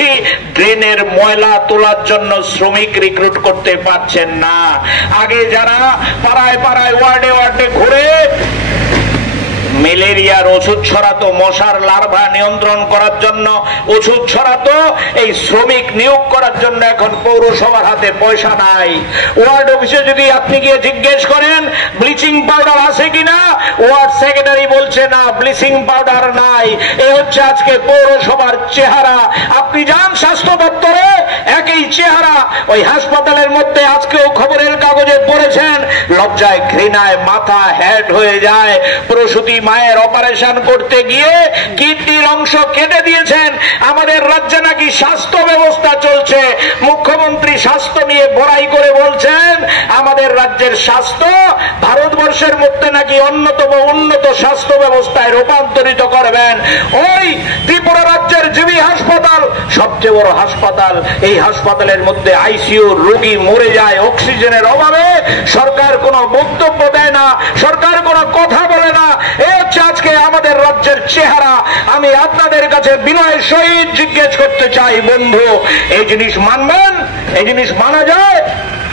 বেশি ড্রেনের ময়লা তোলার জন্য শ্রমিক রিক্রুট করতে পারছেন না। আগে যারা পাড়ায় পাড়ায় ওয়ার্ডে ওয়ার্ডে ঘুরে ম্যালেরিয়ার ওষুধ ছড়াতো, মশার লার্ভা নিয়ন্ত্রণ করার জন্য ওষুধ ছড়াতো, এই শ্রমিক নিয়োগ করার জন্য এখন পৌরসভার হাতে পয়সা নাই। ওয়ার্ড অফিসে যদি আপনি গিয়ে জিজ্ঞেস করেন ব্লিচিং পাউডার আছে কিনা, ওয়ার্ড সেক্রেটারি বলছে না, ব্লিচিং পাউডার নাই। এই হচ্ছে আজকে পৌরসভার চেহারা। আপনি যান স্বাস্থ্য দপ্তরে, একই চেহারা। ওই হাসপাতালের মধ্যে আজকেও খবরের কাগজে পড়েছেন, লজ্জায় ঘৃণায় মাথা হেড হয়ে যায়। প্রসূতি মায়ের অপারেশন করতে গিয়ে কিডনির অংশ কেটে দিয়েছেন। আমাদের রাজ্যে নাকি স্বাস্থ্য ব্যবস্থা চলছে, মুখ্যমন্ত্রী স্বাস্থ্য নিয়ে বড়াই করে বলছেন আমাদের রাজ্যের স্বাস্থ্য ভারতবর্ষের মধ্যে নাকি অন্যতম উন্নত স্বাস্থ্য ব্যবস্থায় রূপান্তরিত করবেন। ওই ত্রিপুরা রাজ্যের জিবি হাসপাতাল সবচেয়ে বড় হাসপাতাল, এই হাসপাতালের মধ্যে আইসিইউ রোগী মরে যায় অক্সিজেনের অভাবে। সরকার কোনো বক্তব্য দেয় না, সরকার কোনো কথা বলে না। আজকে আমাদের রাজ্যের চেহারা। আমি আপনাদের কাছে বিনয়ের সহিত জিজ্ঞেস করতে চাই, বন্ধু এই জিনিস মানবেন? এই জিনিস মানা যায়?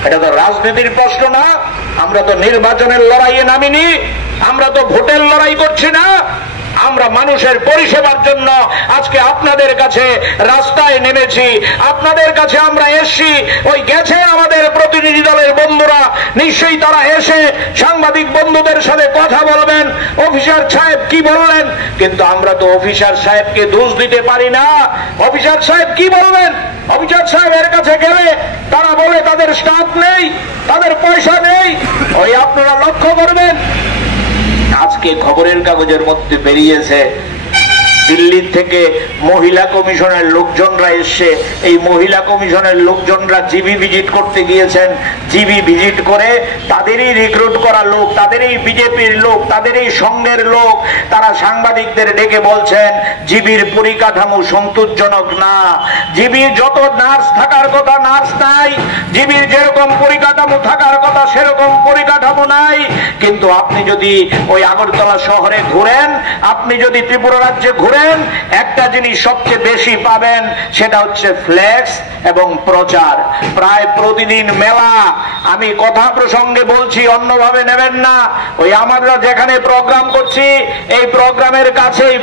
এটা তো রাজনীতির প্রশ্ন না। আমরা তো নির্বাচনের লড়াইয়ে নামিনি, আমরা তো ভোটের লড়াই করছি না। আমরা মানুষের পরিষেবার জন্য আজকে আপনাদের কাছে রাস্তায় নেমেছি, আপনাদের কাছে আমরা এসছি। ওই গেছে আমাদের প্রতিনিধি দলের বন্ধুরা, নিশ্চয়ই তারা এসে সাংবাদিক বন্ধুদের সাথে কথা বলবেন, অফিসার সাহেব কি বললেন। কিন্তু আমরা তো অফিসার সাহেবকে দোষ দিতে পারি না। অফিসার সাহেব কি বলবেন? অফিসার সাহেবের কাছে গেলে তারা বলে তাদের স্টাফ নেই, তাদের পয়সা নেই। ওই আপনারা লক্ষ্য করবেন, আজকে খবরের কাগজের মধ্যে বেরিয়েছে দিল্লি থেকে মহিলা কমিশনের লোকজনরা এসে, এই মহিলা কমিশনের লোকজনরা জিবি ভিজিট করতে গিয়েছেন। জিবি ভিজিট করে তাদেরই রিক্রুট করা লোক, তাদেরই বিজেপির লোক, তাদেরই সঙ্গের লোক, তারা সাংবাদিকদের ডেকে বলছেন জিবির পরিকাঠামো সন্তোষজনক না। জিবির যত নার্স থাকার কথা নার্স নাই, জিবির যেরকম পরিকাঠামো থাকার কথা সেরকম পরিকাঠামো নাই। কিন্তু আপনি যদি ওই আগরতলা শহরে ঘুরেন, আপনি যদি ত্রিপুরা রাজ্যে ঘুরেন, একটা জিনিস সবচেয়ে বেশি পাবেন, সেটা হচ্ছে ফ্লেক্স এবং প্রচার। প্রায় প্রতিদিন মেলা। আমি কথা প্রসঙ্গে বলছি, অন্যভাবে নেবেন না। ওই আমরা যেখানে প্রোগ্রাম করছি এই প্রোগ্রামের কাছেই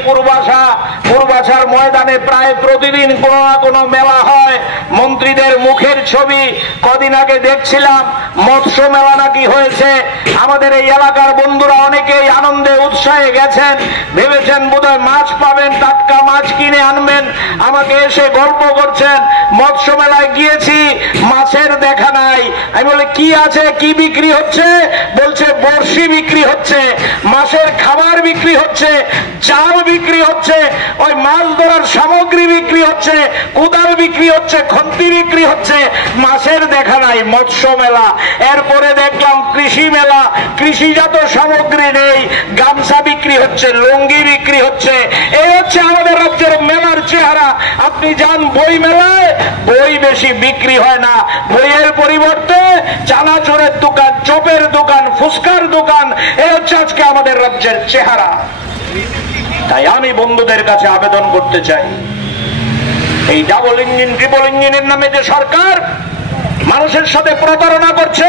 পূর্বাশার ময়দানে প্রায় প্রতিদিন কোনো না কোনো মেলা হয়। মন্ত্রীদের মুখের ছবি কদিন আগে দেখছিলাম, মৎস্য মেলা নাকি হয়েছে। আমাদের এই এলাকার বন্ধুরা অনেকেই আনন্দে উৎসাহে গেছেন, ভেবেছেন বোধহয় মাছ পাবেন, টাটকা মাছ কিনে আনবেন। আমাকে এসে গল্প করছেন মৎস্য মেলায় গিয়েছি, মাছের দেখা নাই। আমি বলে কি আছে, কি বিক্রি হচ্ছে? বলছে বড়শি বিক্রি হচ্ছে, মাছের খাবার বিক্রি হচ্ছে, জাল বিক্রি হচ্ছে, ওই মাছ ধরার সামগ্রী বিক্রি হচ্ছে, কোদাল বিক্রি হচ্ছে, খন্তি বিক্রি হচ্ছে, মাছের দেখা নাই। মৎস্য মেলা। এরপরে দেখলাম কৃষি মেলা, কৃষিজাত সামগ্রী নেই, গামছা বিক্রি হচ্ছে, লুঙ্গি বিক্রি হচ্ছে। এই হচ্ছে আমাদের রাজ্যের মেলার চেহারা। আপনি যান বই মেলায়, বই বেশি বিক্রি হয় না, বইয়ের পরিবর্তে চানাচুরের দোকান, চপের দোকান, ফুচকার দোকান। এই হচ্ছে আজকে আমাদের রাজ্যের চেহারা। তাই আমি বন্ধুদের কাছে আবেদন করতে চাই, এই ডাবল ইঞ্জিন ট্রিপল ইঞ্জিনের নামে যে সরকার মানুষের সাথে প্রতারণা করছে,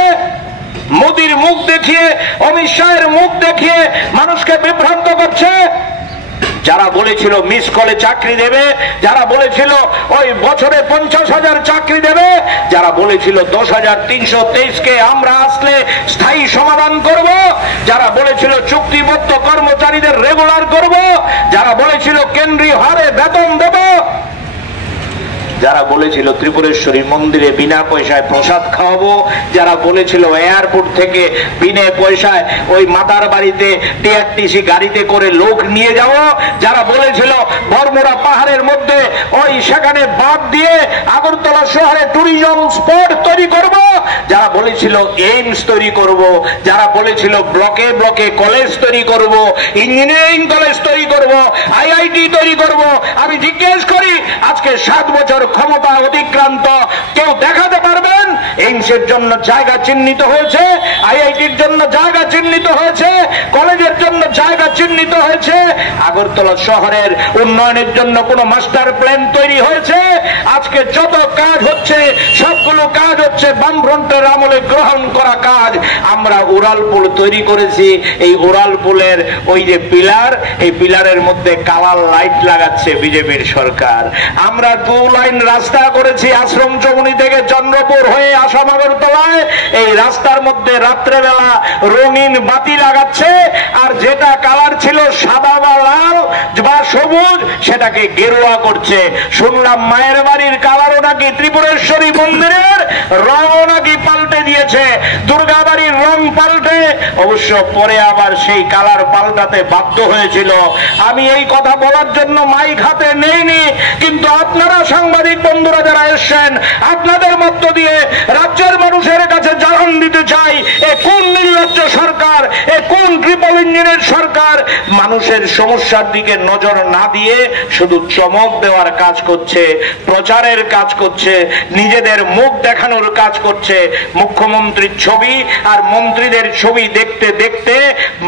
মোদির মুখ দেখিয়ে, অমিত শাহের মুখ দেখিয়ে মানুষকে বিভ্রান্ত করছে। যারা বলেছিল মিস কলে চাকরি দেবে, যারা বলেছিল ওই বছরে 50,000 চাকরি দেবে, যারা বলেছিল 10,323 কে আমরা আসলে স্থায়ী সমাধান করব, যারা বলেছিল চুক্তিবদ্ধ কর্মচারীদের রেগুলার করব, যারা বলেছিল কেন্দ্রীয় হারে বেতন দেব, যারা বলেছিল ত্রিপুরেশ্বরী মন্দিরে বিনা পয়সায় প্রসাদ খাওয়াবো, যারা বলেছিল এয়ারপোর্ট থেকে বিনা পয়সায় ওই মাতার বাড়িতে টিআরটিসি গাড়িতে করে লোক নিয়ে যাবো, যারা বলেছিল বর্মরা পাহাড়ের মধ্যে ওই সেখানে বাদ দিয়ে আগরতলা শহরে ট্যুরিজম স্পট তৈরি করব, যারা বলেছিল এইমস তৈরি করব, যারা বলেছিল ব্লকে ব্লকে কলেজ তৈরি করব, ইঞ্জিনিয়ারিং কলেজ তৈরি করব, আইআইটি তৈরি করব। আমি জিজ্ঞেস করি, আজকে 7 বছর ক্ষমতা অতিক্রান্ত, কেউ দেখাতে পারবেন এইমসের জন্য জায়গা চিহ্নিত হয়েছে, আইআইটির জন্য জায়গা চিহ্নিত হয়েছে, কলেজের জন্য জায়গা চিহ্নিত হয়েছে, আগরতলা শহরের উন্নয়নের জন্য কোন মাস্টার প্ল্যান তৈরি হয়েছে? আজকে যত কাজ হচ্ছে সবগুলো কাজ হচ্ছে বামফ্রন্টের আমলে গ্রহণ করা কাজ। আমরা উড়ালপুল তৈরি করেছি, এই উড়ালপুলের ওই যে পিলার, এই পিলারের মধ্যে কালার লাইট লাগাচ্ছে বিজেপির সরকার। আমরা 2 লাইন রাস্তা করেছি আশ্রম চৌমুহনী থেকে চন্দ্রপুর হয়ে আসামাগরতলায়, এই রাস্তার মধ্যে রাত্রেবেলা রঙিন বাতি লাগাচ্ছে, আর যেটা কালার ছিল সাদা বা লাল বা সবুজ সেটাকে গেরুয়া করছে। শুনলাম মায়ের বাড়ির কালারও নাকি ত্রিপুরেশ্বরী মন্দিরের রঙও নাকি পাল্টে দিয়েছে, দুর্গা বাড়ির রং পাল্টে, অবশ্য পরে আবার সেই কালার পাল্টাতে বাধ্য হয়েছিল। আমি এই কথা বলার জন্য মাইক হাতে নেইনি, কিন্তু আপনারা সাংবাদিক বন্ধুরা যারা এসছেন, আপনাদের মধ্য দিয়ে রাজ্যের মানুষের কাছে জানান দিতে চাই, এ কোন নির্লজ্জ সরকার, এ কোন ট্রিপল ইঞ্জিনের সরকার মানুষের সমস্যার দিকে নজর না দিয়ে শুধু চমক দেওয়ার কাজ করছে, প্রচারের কাজ করছে, নিজেদের মুখ দেখানোর কাজ করছে। মুখ্যমন্ত্রীর ছবি আর মন্ত্রীদের ছবি দেখতে দেখতে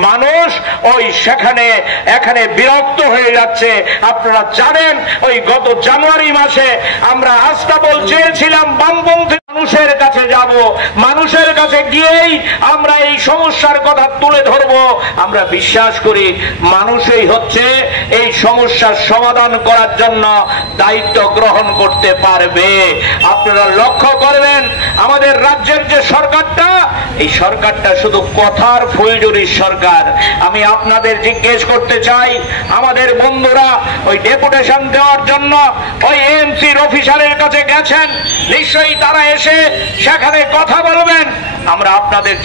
মানুষ ওই এখানে বিরক্ত হয়ে যাচ্ছে। আপনারা জানেন ওই গত জানুয়ারি মাসে আমরা আস্তাবল চেয়েছিলাম বামপন্থী মানুষের কাছে যাব, মানুষের কাছে গিয়েই আমরা এই সমস্যার কথা তুলে ধরব। আমরা বিশ্বাস করি মানুষই হচ্ছে এই সমস্যার সমাধান করার জন্য দায়িত্ব গ্রহণ করতে পারবে। আপনারা লক্ষ্য করবেন আমাদের রাজ্যের যে সরকারটা, এই সরকারটা শুধু কথার ফুলঝুরির সরকার। আমি আপনাদের জিজ্ঞেস করতে চাই, আমাদের বন্ধুরা ওই ডেপুটেশন দেওয়ার জন্য ওই এএমসির অফিসারের কাছে গেছেন, নিশ্চয়ই তারা এসে সেখানে কথা বলবেন। আমরা আপনাদের